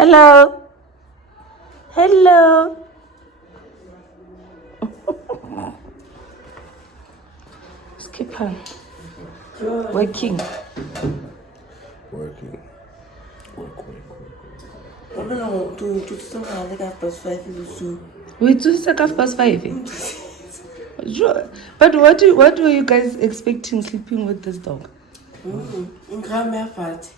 Hello. Hello. Skip her. Working. Work. No, to start like 5:30. Wait, to start 5:30. Sure. But what were you guys expecting sleeping with this dog? Ngame afat.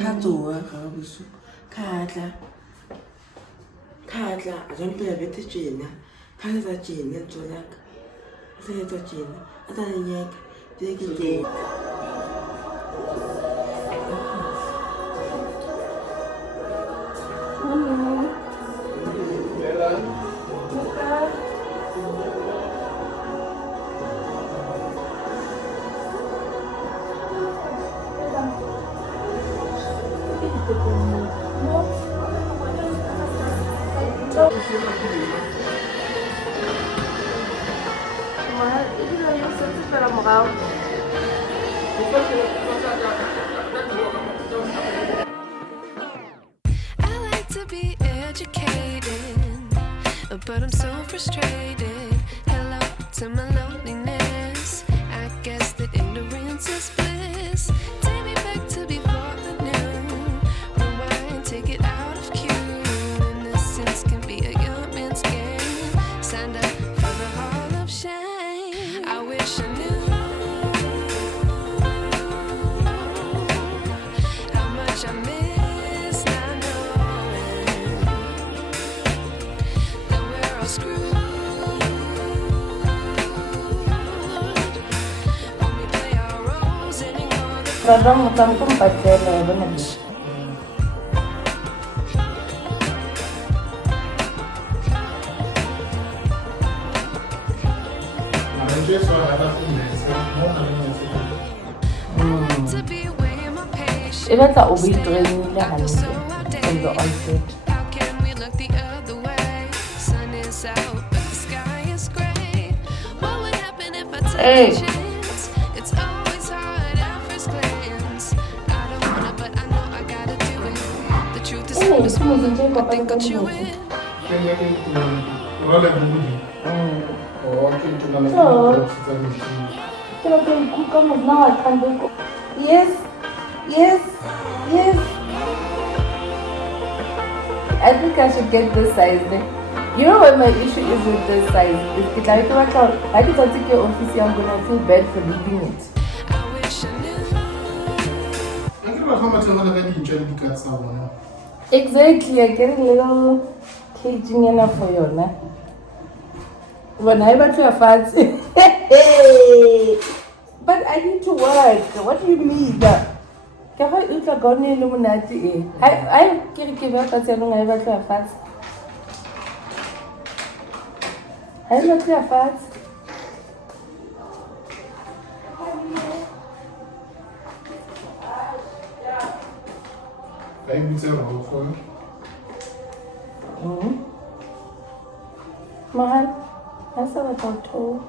Khatsoa gabusu. Khatla. Ajampe yabethe tjena. Khatsa tjena tsolaka. Setsa tjena. Atana nyeka. Teke. I like to be educated, but I'm so frustrated. Hello to my loneliness. I guess that ignorance is bliss. Take me back to before I knew. Rewind, take it out of cue. Innocence can be a young man's game. Signed up for the hall of shame. I wish I knew how much I miss not knowing that we're all screwed when we play our roles and ignore the Kadang utang pun pacar benar. to be weighing my patience. Iba tak ubi training dah I feel so from the outdated. onset. How can we look the other way? Sun is out, but the sky is gray. What would happen if I took Hey. a chance? It's always hard at first glance. I don't wanna, but I know I gotta do it. The truth is so smooth, I think I'll chew it. Yes. I think I should get this size. You know what my issue is with this size? It's like I can take your office, I'm gonna feel bad for leaving it. I wish I knew. Exactly, I'm getting a little caging enough for you, nah. When I went to a fancy, but I need to work. What do you mean? Can I eat a gun in Illuminati? I can't give up as long as I went to a fast. I went to a fast. Mahal, that's all about two.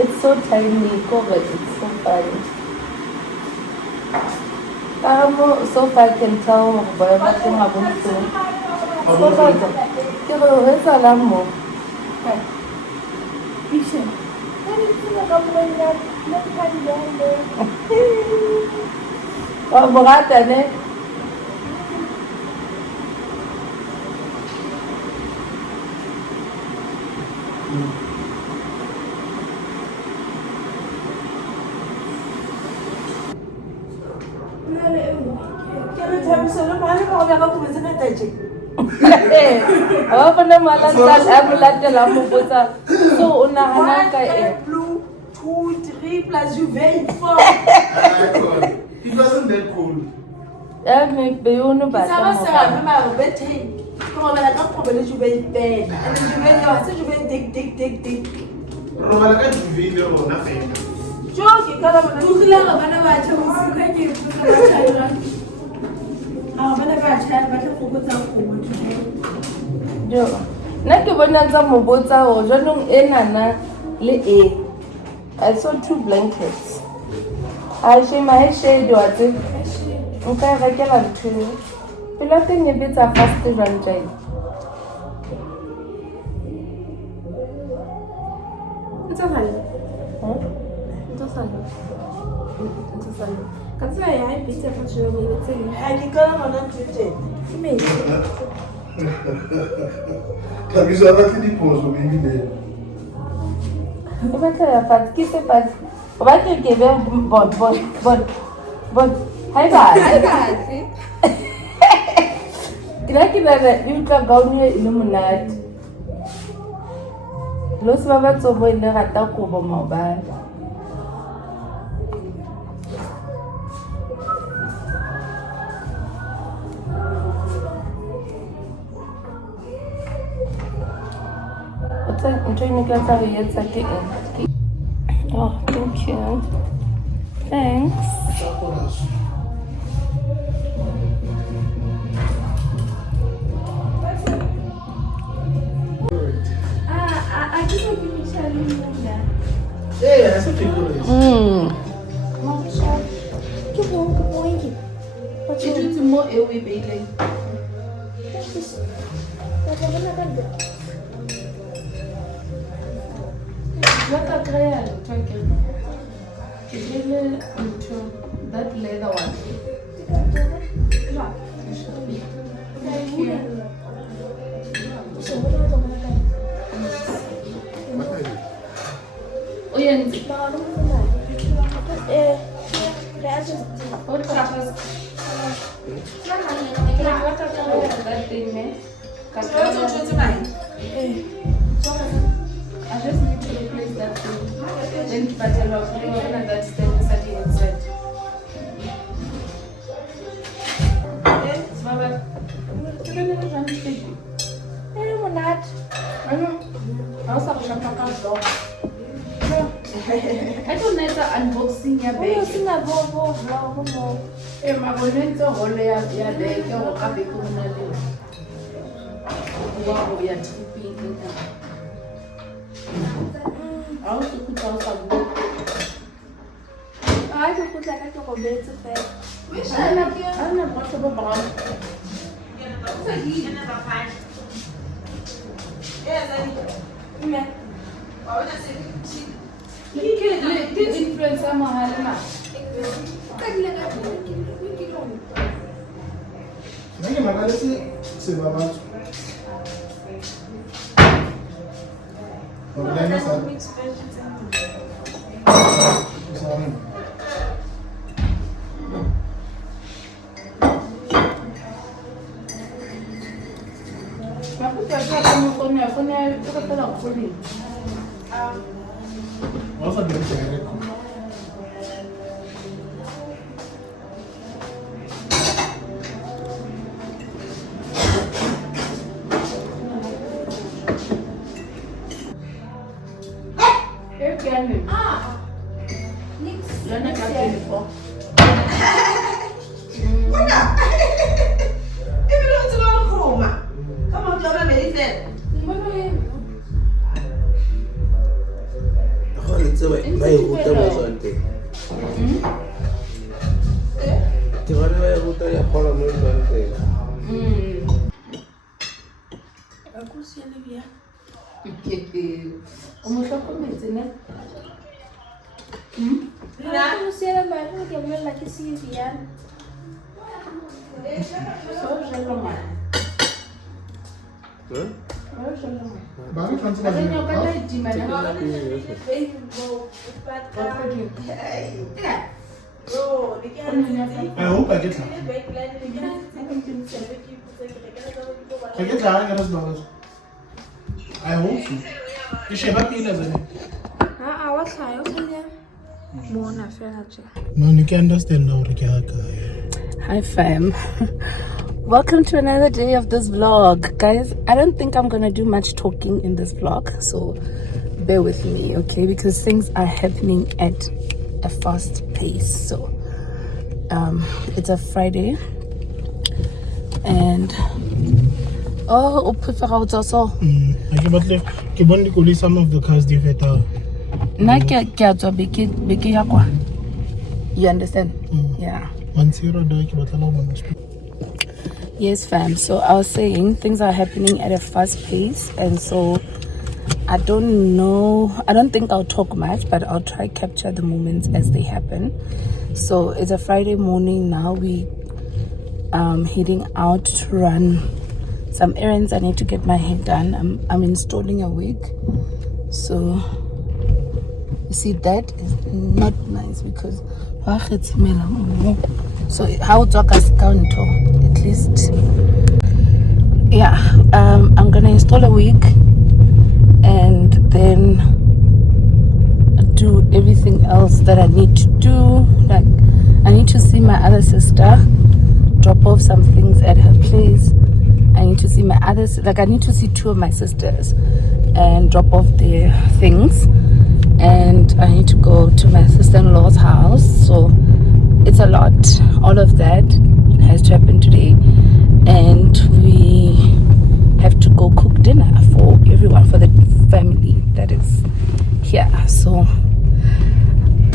It's so tiny, covered, it's so funny. So far I can tell whatever thing I'm going to do. So far, where's the lamb? Oh, Borata, ne? Apa nama latar amulat dalam buku sa? So unahanan kay 2, 3 plus you weigh 4. It wasn't that cold. Be you know It's our son, remember, bedtime. Come on, I can't probably you weigh 10. And then you weigh yours, you weigh dig. Rola ka divile rona fela. Joke, kana bona tlogile ga bana ba tla go fuka ke tloga ba tla. Bana ba tla ba tla go botsa go botsa. Jo. Nna ke bona tsa mo botsa ho jwanong enana le e. I saw 2 blankets. I shame my shade wa tse. Nka rekela ntho. Pela teng e betsa fast jwang jai. It's okay. Kan saya ya bisa pasal ini sini. Ai kana bona tshitse. Ime. Kabisa ba tli diposo be ile. O batla ya fast ke se fast. O batla ke be bon. Hai ba. Kira di utlwa gauni e le monate. Lo se ba tsobo ile rata kobo maobane. Oh, thank you. Thanks. I just want to be telling you that. Yeah, that's a big one. Mom, que bom aqui. Pode ir. Itu semua ewe bele. What a creal, twankel. Bele into that leather one. Oh yeah, what colors? That thing, man. I just need to replace that thing. Then but I love and that stainless steel inside. Baba, you don't know what to do. I know. I also have a shampoo. I don't know the unboxing ya bag. Magolento hole ya bag o ka be ko na le. Wow, ya tripping. I also put out some book. I can put like a bed to bed. I'm not possible brown. Ke influencer mahal na. Nake makalesi sebaba. Orlando sa. Also been direct. I hope I get that. I get $100. I hope so. You should have been as a Man, you can understand now. Hi fam. Welcome to another day of this vlog. Guys, I don't think I'm gonna do much talking in this vlog, so bear with me, okay? Because things are happening at a fast pace. So it's a Friday and oh, also Some of the cars different. you understand? Yeah. Yes fam, so I was saying things are happening at a fast pace, and so I don't think I'll talk much, but I'll try capture the moments as they happen. So it's a Friday morning now. We heading out to run some errands. I need to get my hair done. I'm installing a wig. So you see, that is not nice because so how to count at least. Yeah, I'm gonna install a wig and then do everything else that I need to do. Like, I need to see my other sister, drop off some things at her place. I need to see my others, like I need to see two of my sisters and drop off their things, and I need to go to my sister-in-law's house. So it's a lot. All of that has to happen today, and we have to go cook dinner for everyone, for the family that is here. So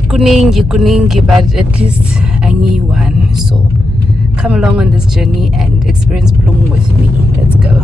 kuningi, but at least I need one. So come along on this journey and experience Bloem with me. Let's go.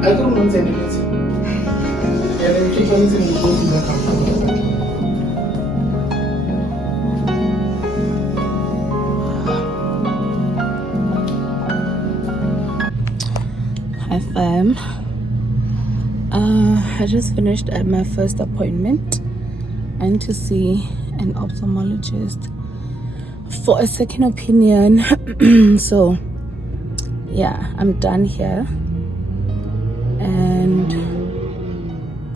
I don't want any better. And then keep on using the Hi fam. I just finished at my first appointment. I need to see an ophthalmologist for a second opinion. So yeah, I'm done here and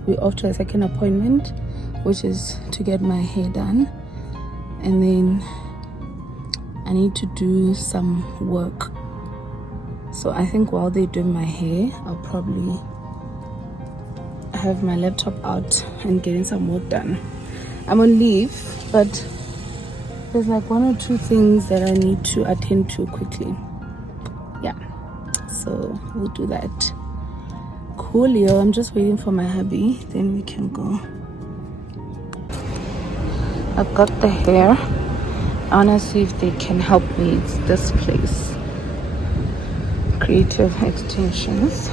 we're off to a second appointment, which is to get my hair done, and then I need to do some work. So I think while they're doing my hair, I'll probably have my laptop out and getting some work done. I'm on leave, but there's like one or two things that I need to attend to quickly. Yeah, so we'll do that. Coolio, I'm just waiting for my hubby, then we can go. I've got the hair. I wanna see if they can help me. It's this place, Creative Extensions.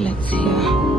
Let's hear.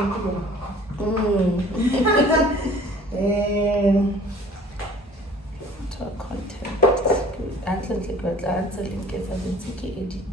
To content. Until ke batla answer link e tshwanetse ke edit.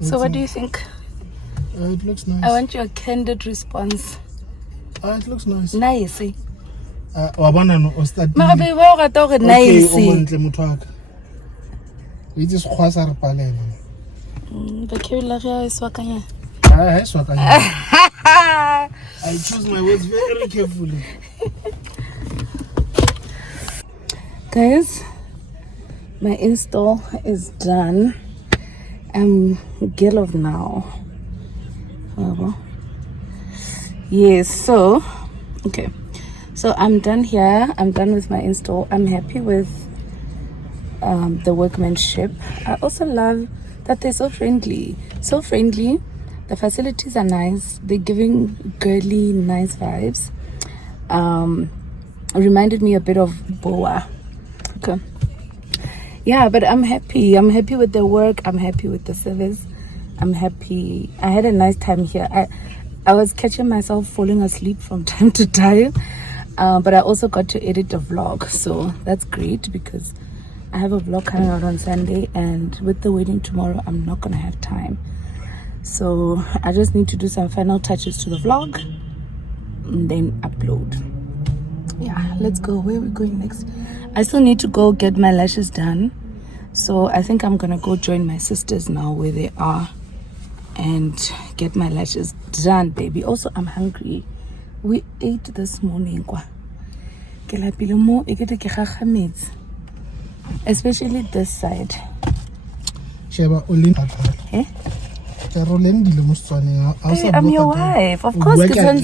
So what do you think? It looks nice. I want your candid response. It looks nice. Nice. Wa bona no o start. Ma be ba ga ta go nice. Okay, o montle motho wa ka. We just khwasa re palela. Vocabulary is wakanya. Ah, is wakanya. I choose my words very carefully. Guys, my install is done. I'm girl of now. Yes, so okay. So I'm done here. I'm done with my install. I'm happy with the workmanship. I also love that they're so friendly. So friendly. The facilities are nice. They're giving girly, nice vibes. Reminded me a bit of Boa. Okay. Yeah, but I'm happy. I'm happy with the work. I'm happy with the service. I'm happy. I had a nice time here. I was catching myself falling asleep from time to time. But I also got to edit a vlog. So that's great because I have a vlog coming out on Sunday. And with the wedding tomorrow, I'm not going to have time. So I just need to do some final touches to the vlog and then upload. Yeah, let's go. Where are we going next? I still need to go get my lashes done. So I think I'm gonna go join my sisters now where they are and get my lashes done, baby. Also, I'm hungry. We ate this morning. Especially this side. Sheba, Olin. Eh? Hey, I'm your wife. Of course, I told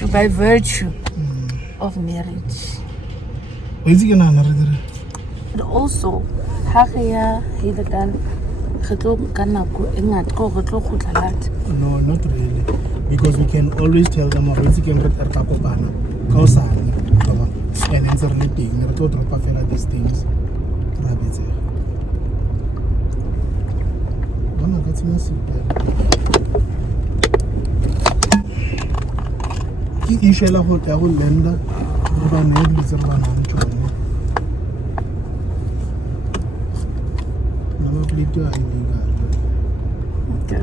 you by virtue of marriage. And also, No, not really. Because we can always tell them and answer the thing. Drop off these things. okay.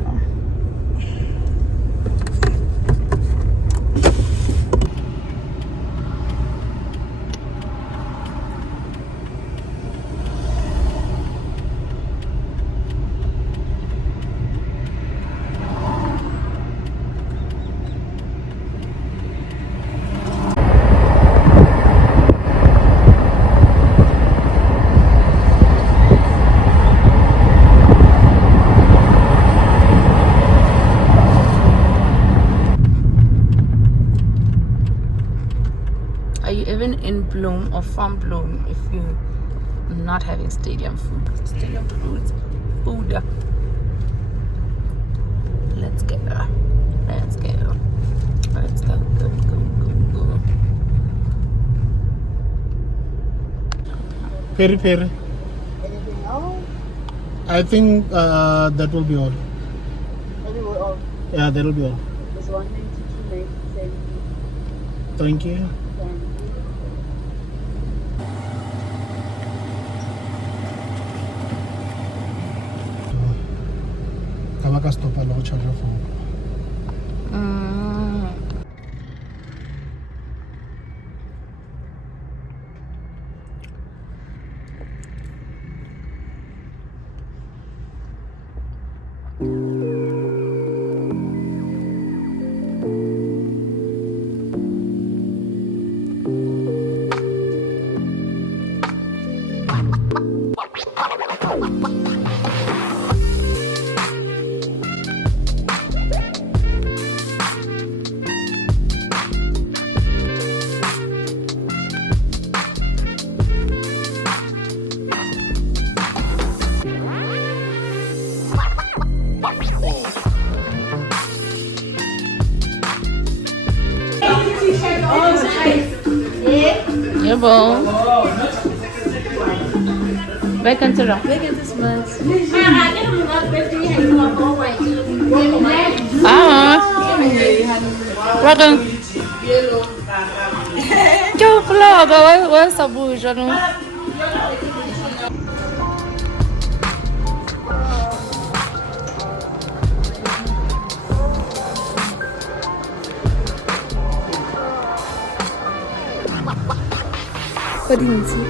Are you even in Bloem or from Bloem if you're not having stadium food? Stadium food. Let's go. Let's go. Let's go. Go, go, go, go. Peri peri. Anything else? I think that will be all. Maybe we're all. Yeah, that will be all. There's 192 saying Thank you. Ka stop a lo charge phone. Yeah, bro. Back into the welcome. Yo, vlog, what's up, buja, no? What do you see?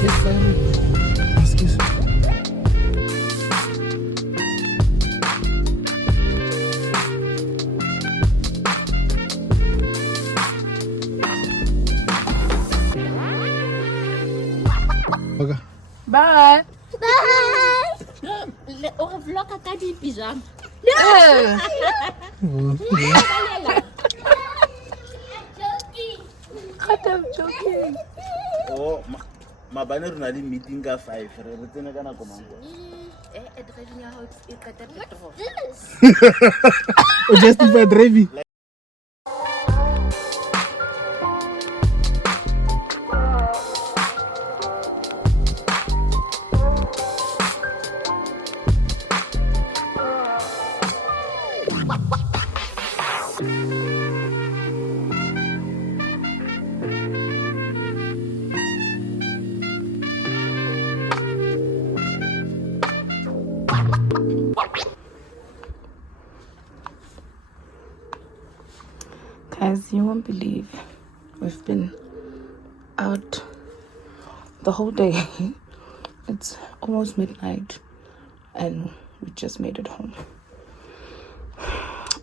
This thing excuse. Okay. Bye. On vlog ka di pyjama. I'm joking. Oh, mabane re na le meeting ka 5 re tsene ka nako mang kwa Driving ya hao e kata petrol. O justify driving. You won't believe we've been out the whole day. It's almost midnight and we just made it home.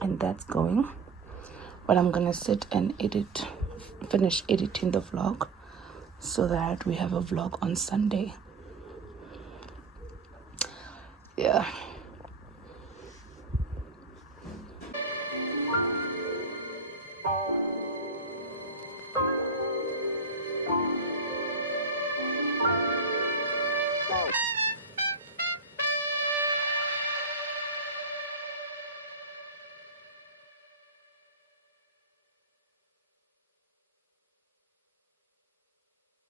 And that's going. But I'm gonna sit and finish editing the vlog so that we have a vlog on Sunday. Yeah.